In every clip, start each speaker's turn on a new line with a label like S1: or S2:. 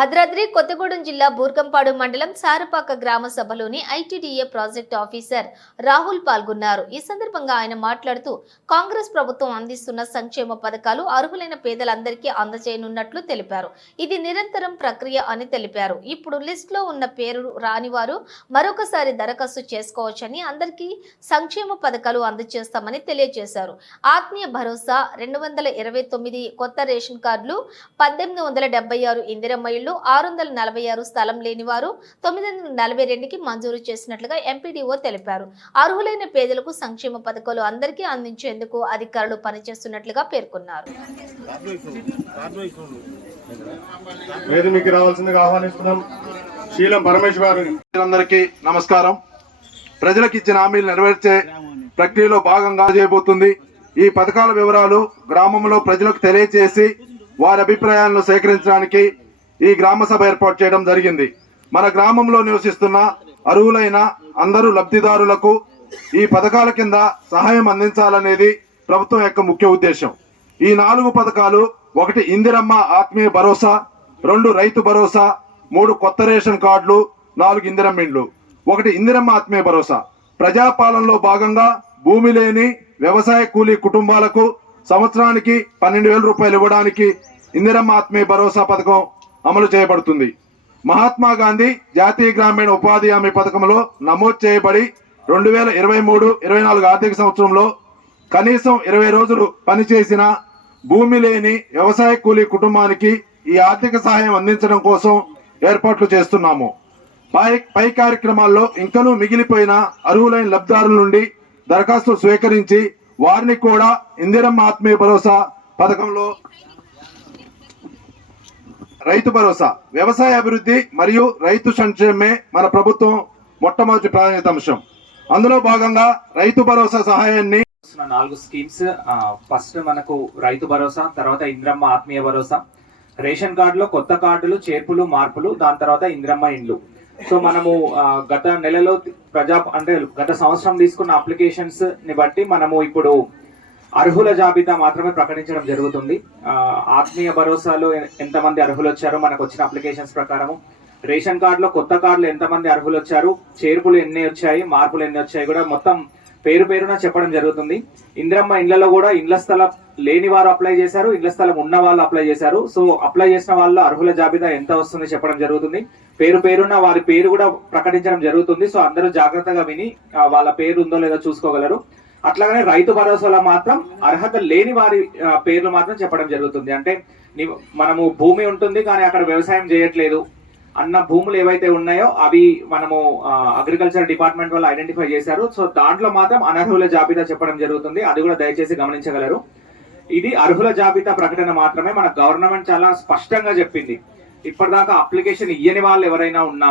S1: భద్రాద్రి కొత్తగూడెం జిల్లా బూర్గంపాడు మండలం సారపాక గ్రామ సభలోని ఐటీడీఏ ప్రాజెక్ట్ ఆఫీసర్ రాహుల్ పాల్గొన్నారు. ఈ సందర్భంగా ఆయన మాట్లాడుతూ కాంగ్రెస్ ప్రభుత్వం అందిస్తున్న సంక్షేమ పథకాలు అర్హులైన పేదలందరికీ అందజేయనున్నట్లు తెలిపారు. ఇది నిరంతరం ప్రక్రియ అని తెలిపారు. ఇప్పుడు లిస్టులో ఉన్న పేరు రాని వారు మరొకసారి దరఖాస్తు చేసుకోవచ్చని అందరికీ సంక్షేమ పథకాలు అందజేస్తామని తెలియజేశారు. ఆత్మీయ భరోసా రెండు వందల ఇరవై తొమ్మిది కొత్త రేషన్ కార్డులు పద్దెనిమిది వందల డెబ్బై ఆరు ఇందిరమ్మ ఇళ్ళు ఆరు వందల నలభై ఆరు స్థలం లేని వారు తొమ్మిది వందల నలభై రెండుకి మంజూరు చేసినట్లుగా ఎంపీడీఓ తెలిపారు. అర్హులైన పేదలకు సంక్షేమ పథకాలు అందరికీ అందించేందుకు అధికారులు పనిచేస్తున్నట్లుగా పేర్కొన్నారు.
S2: వేదికకి రావాల్సిందిగా ఆహ్వానిస్తున్నాం. శీలం పరమేశ్వర్
S3: అందరికీ నమస్కారం. ప్రజలకు ఇచ్చిన హామీలు నెరవేర్చే ప్రక్రియలో భాగంగా చేయబోతుంది. ఈ పథకాల వివరాలు గ్రామంలో ప్రజలకు తెలియజేసి వారి అభిప్రాయాలను సేకరించడానికి ఈ గ్రామ సభ ఏర్పాటు చేయడం జరిగింది. మన గ్రామంలో నివసిస్తున్న అర్హులైన అందరూ లబ్ధిదారులకు ఈ పథకాల కింద సహాయం అందించాలనేది ప్రభుత్వం యొక్క ముఖ్య ఉద్దేశం. ఈ నాలుగు పథకాలు ఒకటి ఇందిరమ్మ ఆత్మీయ భరోసా రెండు రైతు భరోసా మూడు కొత్త రేషన్ కార్డులు నాలుగు ఇందిరమ్మిండ్లు ఒకటి ఇందిరమ్మ ఆత్మీయ భరోసా. ప్రజాపాలనలో భాగంగా భూమి లేని వ్యవసాయ కూలీ కుటుంబాలకు సంవత్సరానికి పన్నెండు వేల రూపాయలు ఇవ్వడానికి ఇందిరమ్మ ఆత్మీయ భరోసా పథకం అమలు చేయబడుతుంది. మహాత్మా గాంధీ జాతీయ గ్రామీణ ఉపాధి హామీ పథకంలో నమోదు చేయబడి రెండు వేల ఇరవై మూడు ఇరవై నాలుగు ఆర్థిక సంవత్సరంలో కనీసం ఇరవై రోజులు పనిచేసిన భూమి లేని వ్యవసాయ కూలీ కుటుంబానికి ఈ ఆర్థిక సహాయం అందించడం కోసం ఏర్పాట్లు చేస్తున్నాము. పై పై కార్యక్రమాల్లో ఇంకనూ మిగిలిపోయిన అర్హులైన లబ్ధిదారుల నుండి దరఖాస్తు స్వీకరించి వారిని కూడా ఇందిరమ్మ ఆత్మీయ భరోసా పథకంలో రైతు భరోసా వ్యవసాయ అభివృద్ధి మరియు రైతు సంక్షేమమే మన ప్రభుత్వం మొట్టమొదటి ప్రాధాన్యత అంశం. అందులో భాగంగా రైతు భరోసా సహాయాన్ని
S4: నాలుగు స్కీమ్స్ ఫస్ట్ మనకు రైతు భరోసా తర్వాత ఇంద్రమ్మ ఆత్మీయ భరోసా. రేషన్ కార్డులో కొత్త కార్డులు చేర్పులు మార్పులు దాని తర్వాత ఇంద్రమ్మ ఇండ్లు. సో మనము గత నెలలో ప్రజా అంటే గత సంవత్సరం తీసుకున్న అప్లికేషన్స్ని బట్టి మనము ఇప్పుడు అర్హుల జాబితా మాత్రమే ప్రకటించడం జరుగుతుంది. ఆత్మీయ భరోసాలో ఎంతమంది అర్హులు వచ్చారో మనకు వచ్చిన అప్లికేషన్స్ ప్రకారము. రేషన్ కార్డులో కొత్త కార్డులు ఎంతమంది అర్హులు వచ్చారు చేర్పులు ఎన్ని వచ్చాయి మార్పులు ఎన్ని వచ్చాయి కూడా మొత్తం పేరు పేరున చెప్పడం జరుగుతుంది. ఇంద్రమ్మ ఇండ్లలో కూడా ఇండ్ల స్థలం లేని వారు అప్లై చేశారు ఇండ్ల స్థలం ఉన్న వాళ్ళు అప్లై చేశారు. సో అప్లై చేసిన వాళ్ళు అర్హుల జాబితా ఎంత వస్తుంది చెప్పడం జరుగుతుంది. పేరు పేరున వారి పేరు కూడా ప్రకటించడం జరుగుతుంది. సో అందరూ జాగ్రత్తగా విని వాళ్ళ పేరు ఉందో లేదో చూసుకోగలరు. అట్లాగనే రైతు భరోసాలో మాత్రం అర్హత లేని వారి పేర్లు మాత్రం చెప్పడం జరుగుతుంది. అంటే మనము భూమి ఉంటుంది కానీ అక్కడ వ్యవసాయం చేయట్లేదు అన్న భూములు ఏవైతే ఉన్నాయో అవి మనము అగ్రికల్చర్ డిపార్ట్మెంట్ వాళ్ళు ఐడెంటిఫై చేశారు. సో దాంట్లో మాత్రం అనర్హుల జాబితా చెప్పడం జరుగుతుంది. అది కూడా దయచేసి గమనించగలరు. ఇది అర్హుల జాబితా ప్రకటన మాత్రమే మన గవర్నమెంట్ చాలా స్పష్టంగా చెప్పింది. ఇప్పటిదాకా అప్లికేషన్ ఇయ్యని వాళ్ళు ఎవరైనా ఉన్నా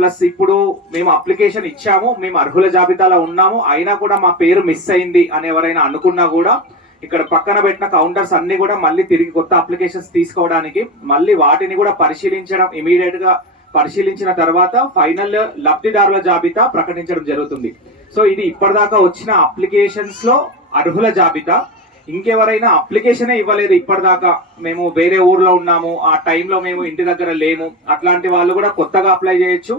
S4: ప్లస్ ఇప్పుడు మేము అప్లికేషన్ ఇచ్చాము మేము అర్హుల జాబితాలో ఉన్నాము అయినా కూడా మా పేరు మిస్ అయింది అని ఎవరైనా అనుకున్నా కూడా ఇక్కడ పక్కన పెట్టిన కౌంటర్స్ అన్ని కూడా మళ్ళీ తిరిగి కొత్త అప్లికేషన్స్ తీసుకోవడానికి మళ్ళీ వాటిని కూడా పరిశీలించడం ఇమీడియట్గా పరిశీలించిన తర్వాత ఫైనల్ లబ్ధిదారుల జాబితా ప్రకటించడం జరుగుతుంది. సో ఇది ఇప్పటిదాకా వచ్చిన అప్లికేషన్స్లో అర్హుల జాబితా. ఇంకెవరైనా అప్లికేషనే ఇవ్వలేదు ఇప్పటిదాకా. మేము వేరే ఊర్లో ఉన్నాము ఆ టైంలో మేము ఇంటి దగ్గర లేము. అట్లాంటి వాళ్ళు కూడా కొత్తగా అప్లై చేయొచ్చు.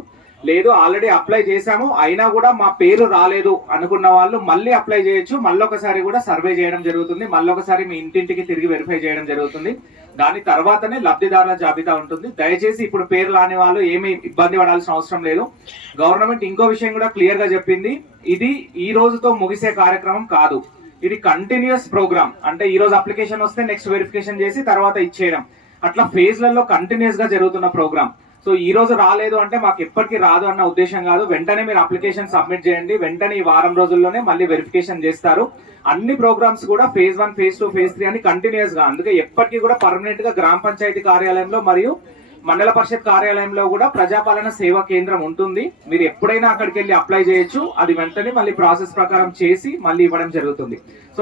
S4: లేదు ఆల్రెడీ అప్లై చేశాము అయినా కూడా మా పేరు రాలేదు అనుకున్న వాళ్ళు మళ్ళీ అప్లై చేయొచ్చు. మళ్ళొకసారి కూడా సర్వే చేయడం జరుగుతుంది. మళ్ళొకసారి మీ ఇంటింటికి తిరిగి వెరిఫై చేయడం జరుగుతుంది. దాని తర్వాతనే లబ్ధిదారుల జాబితా ఉంటుంది. దయచేసి ఇప్పుడు పేరు రాని వాళ్ళు ఏమీ ఇబ్బంది పడాల్సిన అవసరం లేదు. గవర్నమెంట్ ఇంకో విషయం కూడా క్లియర్గా చెప్పింది. ఇది ఈ రోజుతో ముగిసే కార్యక్రమం కాదు. ఇది కంటిన్యూస్ ప్రోగ్రామ్ అంటే ఈ రోజు అప్లికేషన్ వస్తే నెక్స్ట్ వెరిఫికేషన్ చేసి తర్వాత ఇచ్చేయడం. అట్లా ఫేజ్లలో కంటిన్యూస్గా జరుగుతున్న ప్రోగ్రామ్ సో ఈ రోజు రాలేదు అంటే మాకు ఎప్పటికీ రాదు అన్న ఉద్దేశం కాదు. వెంటనే మీరు అప్లికేషన్ సబ్మిట్ చేయండి. వెంటనే ఈ వారం రోజుల్లోనే మళ్ళీ వెరిఫికేషన్ చేస్తారు. అన్ని ప్రోగ్రామ్స్ కూడా phase one phase two phase three అని కంటిన్యూస్గా. అందుకే ఎప్పటికీ కూడా పర్మనెంట్గా గ్రామ పంచాయతీ కార్యాలయంలో మరియు మండల పరిషత్ కార్యాలయంలో కూడా ప్రజాపాలన సేవా కేంద్రం ఉంటుంది. మీరు ఎప్పుడైనా అక్కడికి వెళ్ళి అప్లై చేయొచ్చు. అది వెంటనే మళ్ళీ ప్రాసెస్ ప్రకారం చేసి మళ్ళీ ఇవ్వడం జరుగుతుంది. సో